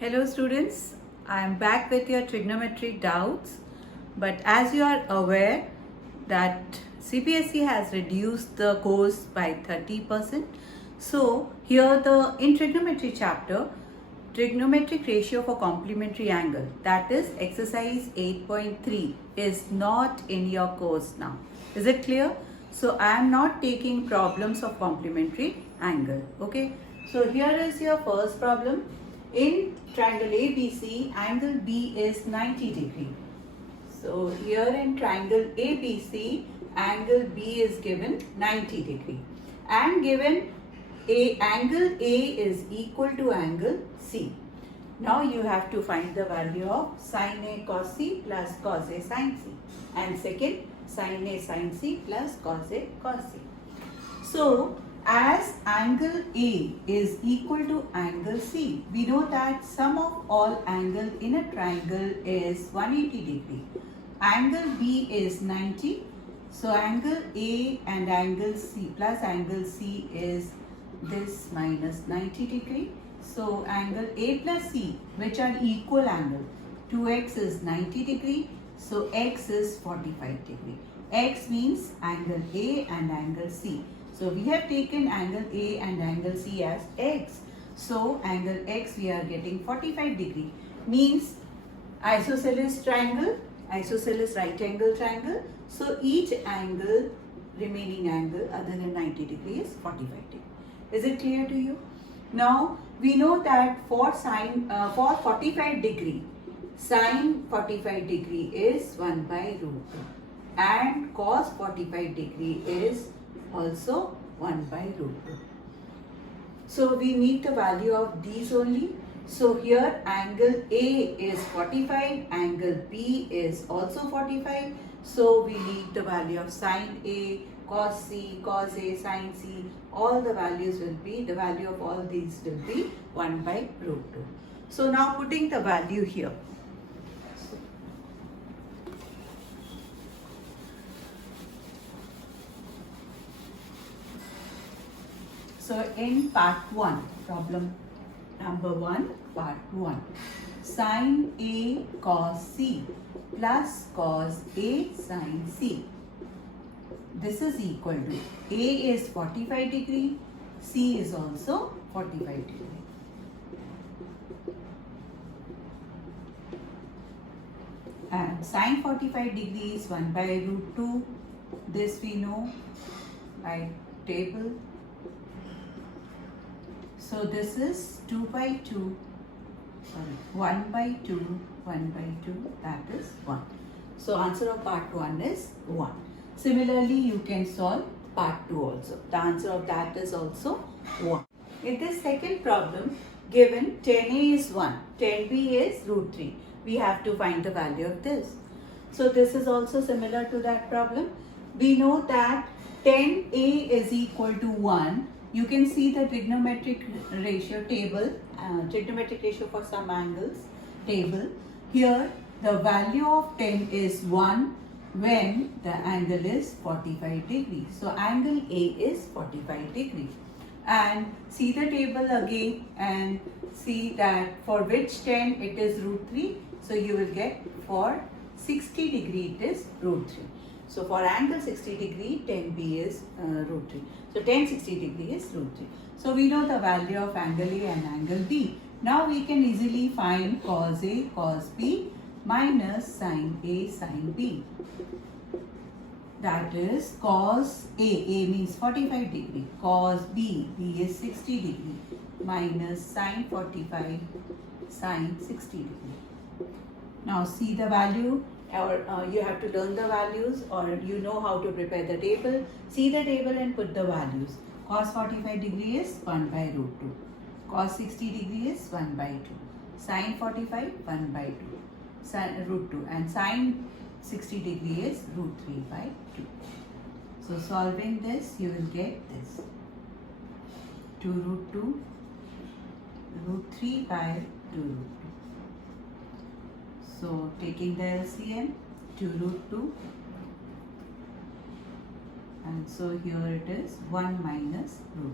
Hello students, I am back with your trigonometry doubts, but as you are aware that CPSE has reduced the course by 30%. So here in trigonometry chapter, trigonometric ratio for complementary angle, that is exercise 8.3, is not in your course now. Is it clear? So I am not taking problems of complementary angle. Okay. So here is your first problem. In triangle ABC, angle B is 90 degree. So here in triangle ABC, angle B is given 90 degree and given angle A is equal to angle C. Now you have to find the value of sin A cos C plus cos A sin C, and second sin A sin C plus cos A cos C. So as angle A is equal to angle C, we know that sum of all angle in a triangle is 180 degree. Angle B is 90. So angle A and angle C plus angle C is this minus 90 degree. So angle A plus C, which are equal angle, 2x is 90 degree. So x is 45 degree. X means angle A and angle C. So we have taken angle A and angle C as x. So angle x we are getting 45 degree, means isosceles triangle, isosceles right angle triangle. So each angle, remaining angle other than 90 degree is 45 degree. Is it clear to you? Now we know that for 45 degree, sin 45 degree is 1 by root 2 and cos 45 degree is also 1 by root 2. So we need the value of these only. So here angle A is 45, angle B is also 45. So we need the value of sin A, cos C, cos A, sin C. All the values will be, the value of all these will be 1 by root 2. So now putting the value here. So in part 1, problem number 1, part 1, sin A cos C plus cos A sin C. This is equal to A is 45 degree, C is also 45 degree. And sin 45 degree is 1 by root 2. This we know by table. So this is 2 by 2, 1 by 2, 1 by 2, that is 1. So answer of part 1 is 1. Similarly, you can solve part 2 also. The answer of that is also 1. In this second problem, given 10a is 1, 10b is root 3. We have to find the value of this. So this is also similar to that problem. We know that 10a is equal to 1. You can see the trigonometric ratio table, trigonometric ratio for some angles table. Here the value of 10 is 1 when the angle is 45 degrees. So angle A is 45 degrees. And see the table again and see that for which 10 it is root 3. So you will get for 60 degree it is root 3. So for angle 60 degree, 10b is root 3. So tan 60 degree is root 3. So we know the value of angle A and angle B. Now we can easily find cos A cos B minus sin A sin B. That is cos A means 45 degree, cos B is 60 degree minus sin 45 sin 60 degree. Now see the value, or you have to learn the values, or you know how to prepare the table. See the table and put the values. Cos 45 degree is 1 by root 2. Cos 60 degree is 1 by 2. Sin 45 1 by 2. Sin root 2, and sin 60 degree is root 3 by 2. So solving this, you will get this. 2 root 2 root 3 by 2 root 2. So taking the LCM, 2 root 2, and so here it is 1 minus root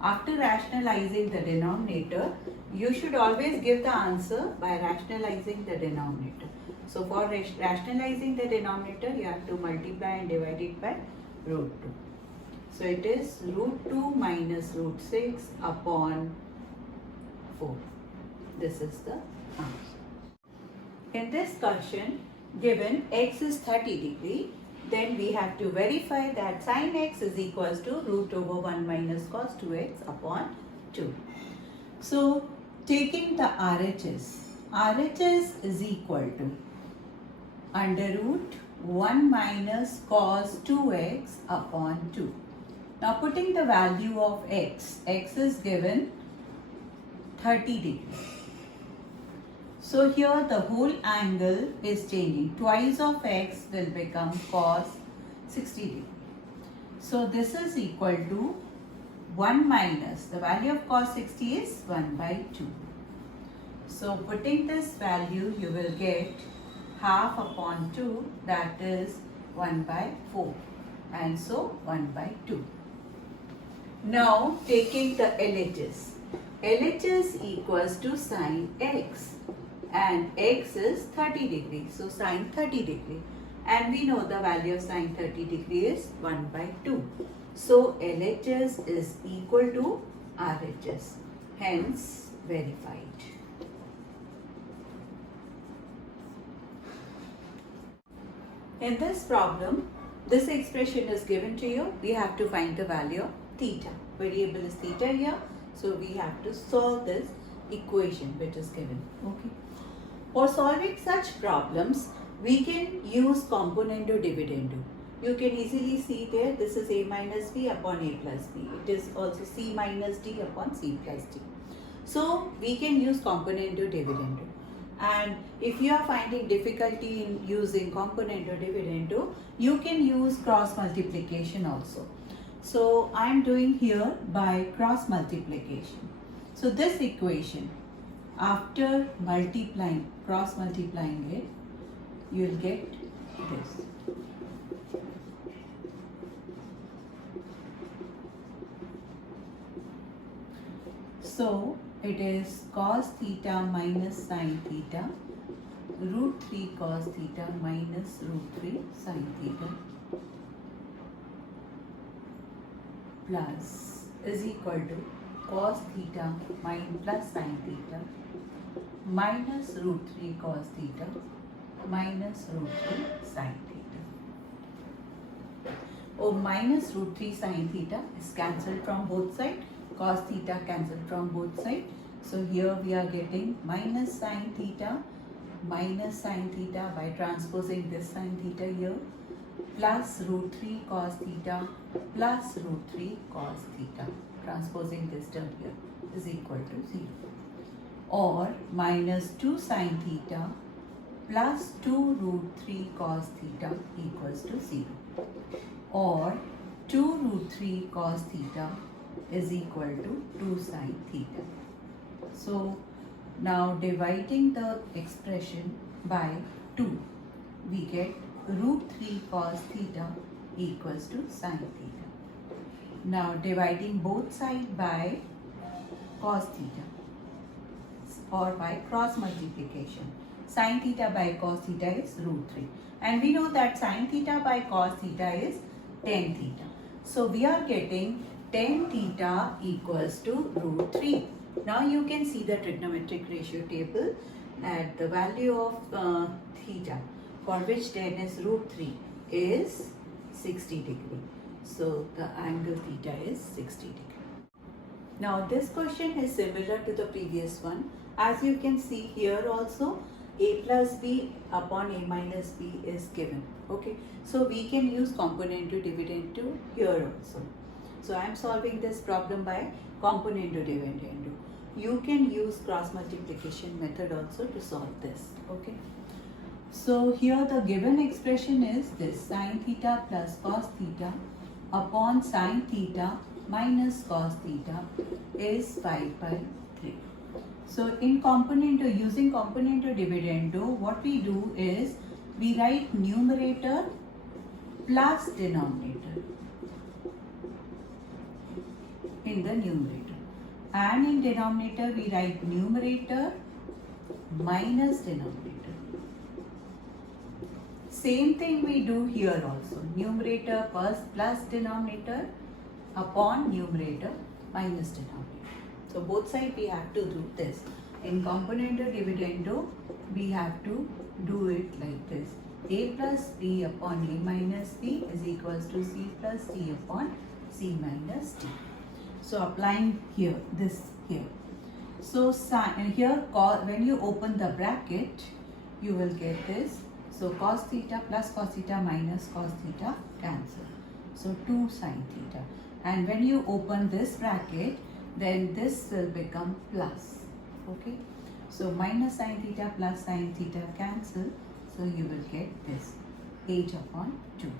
3. After rationalizing the denominator, you should always give the answer by rationalizing the denominator. So for rationalizing the denominator, you have to multiply and divide it by root 2. So it is root 2 minus root 6 upon 4. This is the answer. In this question, given x is 30 degree, then we have to verify that sin x is equals to root over 1 minus cos 2x upon 2. So taking the RHS is equal to under root 1 minus cos 2x upon 2. Now putting the value of x is given 30 degrees. So here the whole angle is changing. Twice of x will become cos 60 degrees. So this is equal to 1 minus, the value of cos 60 is 1 by 2. So putting this value, you will get half upon 2, that is 1 by 4, and so 1 by 2. Now taking the LHS equals to sin x, and x is 30 degrees, so sin 30 degrees, and we know the value of sin 30 degrees is 1 by 2. So LHS is equal to RHS, hence verified. In this problem, this expression is given to you. We have to find the value of theta. Variable is theta here, so we have to solve this equation which is given. Okay. For solving such problems, we can use componendo dividendo. You can easily see there, this is a minus b upon a plus b. It is also c minus d upon c plus d. So we can use componendo dividendo. And if you are finding difficulty in using componendo dividendo, you can use cross multiplication also. So I am doing here by cross multiplication. So this equation, after cross multiplying it, you will get this. So it is cos theta minus sin theta, root 3 cos theta minus root 3 sin theta, plus is equal to cos theta plus sin theta minus root 3 cos theta minus root 3 sin theta. Oh, minus root 3 sin theta is cancelled from both sides. Cos theta cancelled from both sides. So here we are getting minus sin theta by transposing this sin theta here, plus root 3 cos theta plus root 3 cos theta, transposing this term here, is equal to 0. Or minus 2 sin theta plus 2 root 3 cos theta equals to 0. Or 2 root 3 cos theta is equal to 2 sin theta. So now dividing the expression by 2, we get root 3 cos theta equals to sin theta. Now dividing both sides by cos theta or by cross multiplication. Sin theta by cos theta is root 3. And we know that sin theta by cos theta is tan theta. So we are getting tan theta equals to root 3. Now you can see the trigonometric ratio table at the value of theta, for which tan is root 3, is 60 degree. So the angle theta is 60 degree. Now this question is similar to the previous one. As you can see here also, a plus b upon a minus b is given. Okay, so we can use componendo dividendo here also. So I am solving this problem by componendo dividendo. You can use cross multiplication method also to solve this. Okay. So here the given expression is this: sin theta plus cos theta upon sin theta minus cos theta is 5 by 3. So in componendo, using componendo dividendo, what we do is we write numerator plus denominator. in the numerator. And in denominator we write numerator minus denominator. Same thing we do here also. Numerator plus denominator upon numerator minus denominator. So both sides we have to do this. In componendo dividendo we have to do it like this. A plus B upon A minus B is equals to C plus D upon C minus D. So applying here, this here. So here when you open the bracket, you will get this. So cos theta plus cos theta minus cos theta cancel. So 2 sin theta. And when you open this bracket, then this will become plus. Okay. So minus sin theta plus sin theta cancel. So you will get this 8 upon 2.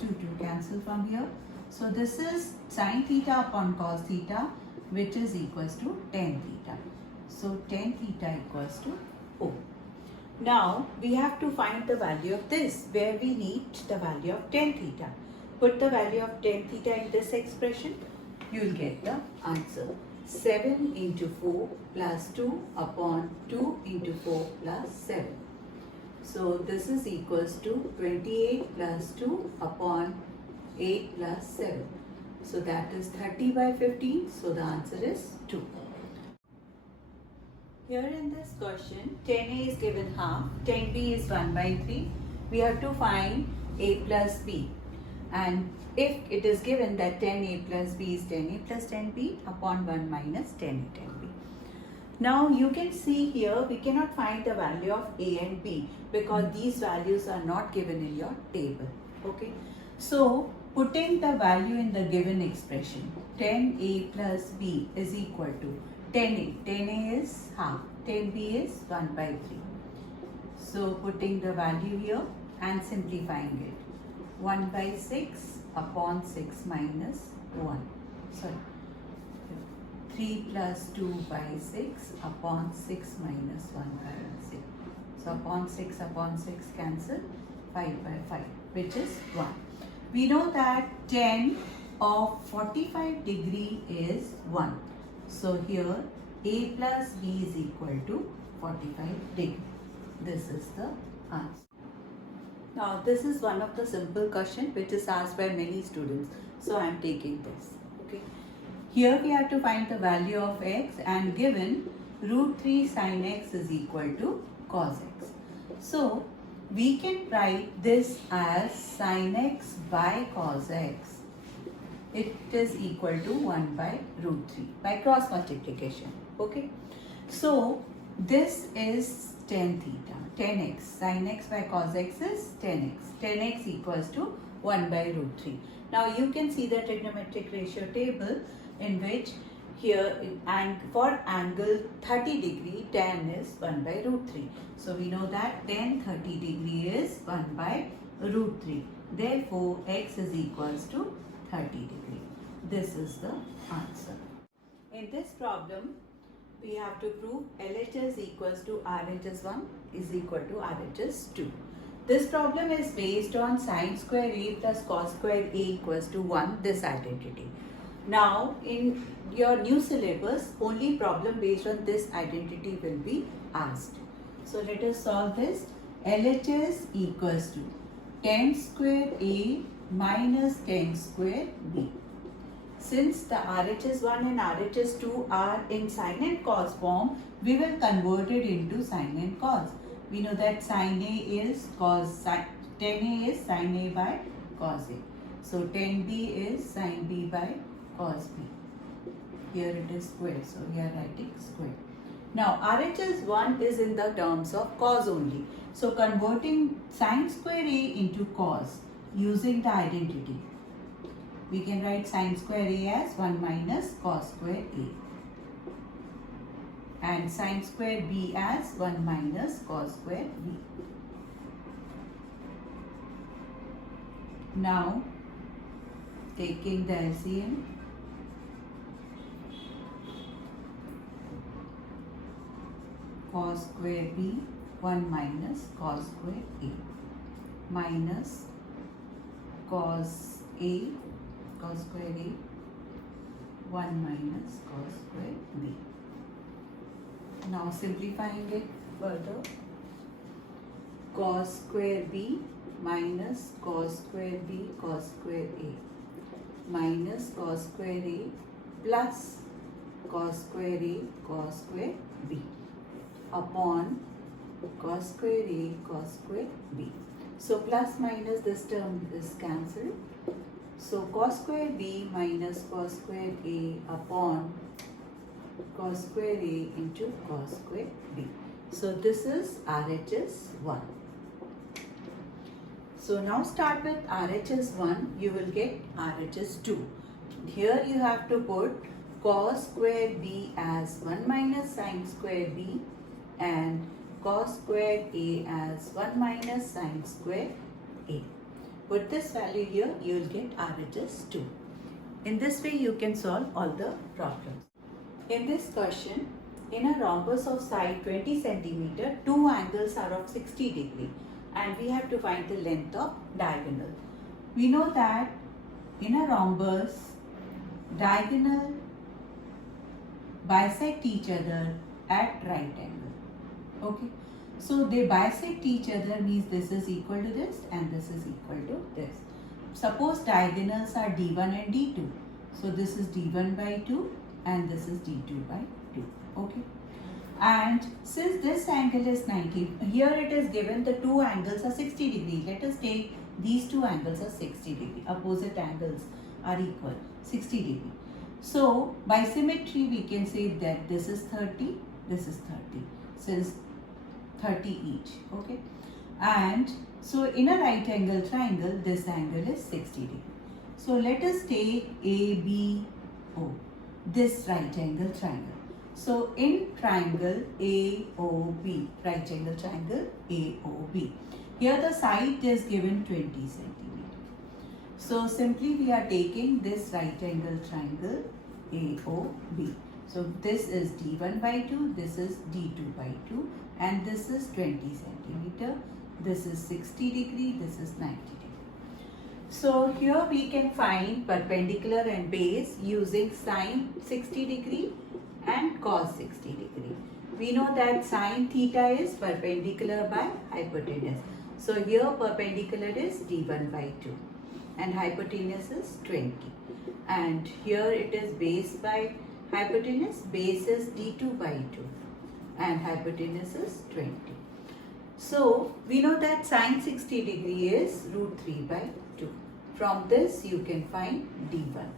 2 cancel from here. So this is sin theta upon cos theta, which is equals to tan theta. So tan theta equals to O. Now we have to find the value of this, where we need the value of tan theta. Put the value of tan theta in this expression, you will get the answer. 7 into 4 plus 2 upon 2 into 4 plus 7. So this is equals to 28 plus 2 upon 8 plus 7. So that is 30 by 15. So the answer is 2. Here in this question, 10a is given half, 10b is 1 by 3. We have to find a plus b. And if it is given that 10a plus b is 10a plus 10b upon 1 minus 10a 10b. Now you can see here we cannot find the value of a and b because these values are not given in your table. Okay. So putting the value in the given expression, 10a plus b is equal to 10a. 10a is half. 10b is 1 by 3. So putting the value here and simplifying it. 1 by 6 upon 6 minus 1. Sorry. 3 plus 2 by 6 upon 6 minus 1 by 6. So upon 6 cancel, 5 by 5, which is 1. We know that tan of 45 degree is 1. So here a plus b is equal to 45 degree. This is the answer. Now this is one of the simple question which is asked by many students. So I am taking this. Okay. Here we have to find the value of x and given root 3 sin x is equal to cos x. So we can write this as sin x by cos x. It is equal to 1 by root 3 by cross multiplication. Okay. So this is tan theta. Tan x. Sin x by cos x is tan x. Tan x equals to 1 by root 3. Now you can see the trigonometric ratio table in which here and for angle 30 degree tan is 1 by root 3. So we know that tan 30 degree is 1 by root 3. Therefore x is equals to 30 degree. This is the answer. In this problem we have to prove LHS equals to RHS 1 is equal to RHS 2. This problem is based on sin square A plus cos square A equals to 1, this identity. Now in your new syllabus, only problem based on this identity will be asked. So let us solve this. LHS equals to tan square A minus tan square B. Since the RHS 1 and RHS 2 are in sin and cos form, we will convert it into sin and cos. We know that sin A is cos, tan A is sin A by cos A. So tan B is sin B by cos B. Here it is square, so we are writing square. Now RHS 1 is in the terms of cos only. So converting sin square A into cos using the identity, we can write sin square A as 1 minus cos square A and sin square B as 1 minus cos square B. Now taking the LCM, cos square B 1 minus cos square A minus cos A cos square A 1 minus cos square b. Now simplifying it further, cos square b minus cos square b cos square a minus cos square a plus cos square a cos square b upon cos square a cos square b. So plus minus, this term is cancelled. So cos square b minus cos square a upon cos square a into cos square b. So this is RHS 1. So now start with RHS 1, you will get RHS 2. Here you have to put cos square b as 1 minus sin square b and cos square a as 1 minus sin square a. Put this value here, you will get RHS 2. In this way you can solve all the problems. In this question, in a rhombus of side 20 cm, two angles are of 60 degree and we have to find the length of diagonal. We know that in a rhombus, diagonal bisect each other at right angle. Okay, so they bisect each other means this is equal to this and this is equal to this. Suppose diagonals are d1 and d2. So this is d1 by 2 and this is d2 by 2. Okay. And since this angle is 90, here it is given the two angles are 60 degree. Let us take these two angles are 60 degree. Opposite angles are equal, 60 degree. So by symmetry we can say that this is 30, this is 30. Since 30 each. Okay. And so in a right angle triangle, this angle is 60 degree. So let us take ABO, this right angle triangle. So in triangle AOB, right angle triangle AOB, here the side is given 20 cm. So simply we are taking this right angle triangle AOB. So this is d1 by 2, this is d2 by 2 and this is 20 cm. This is 60 degree, this is 90 degree. So here we can find perpendicular and base using sine 60 degree and cos 60 degree. We know that sine theta is perpendicular by hypotenuse. So here perpendicular is d1 by 2 and hypotenuse is 20. And here it is base by hypotenuse, base is d2 by 2 and hypotenuse is 20. So we know that sine 60 degree is root 3 by 2. From this you can find d1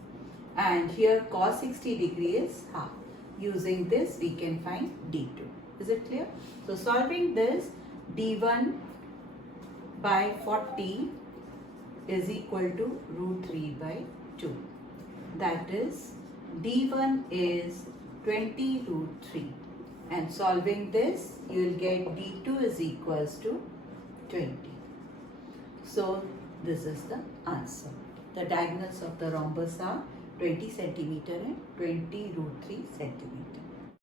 and here cos 60 degree is half. Using this we can find d2. Is it clear? So solving this, d1 by 40 is equal to root 3 by 2. That is d1 is 20 root 3 and solving this you will get d2 is equals to 20. So this is the answer. The diagonals of the rhombus are 20 cm and 20 root 3 cm.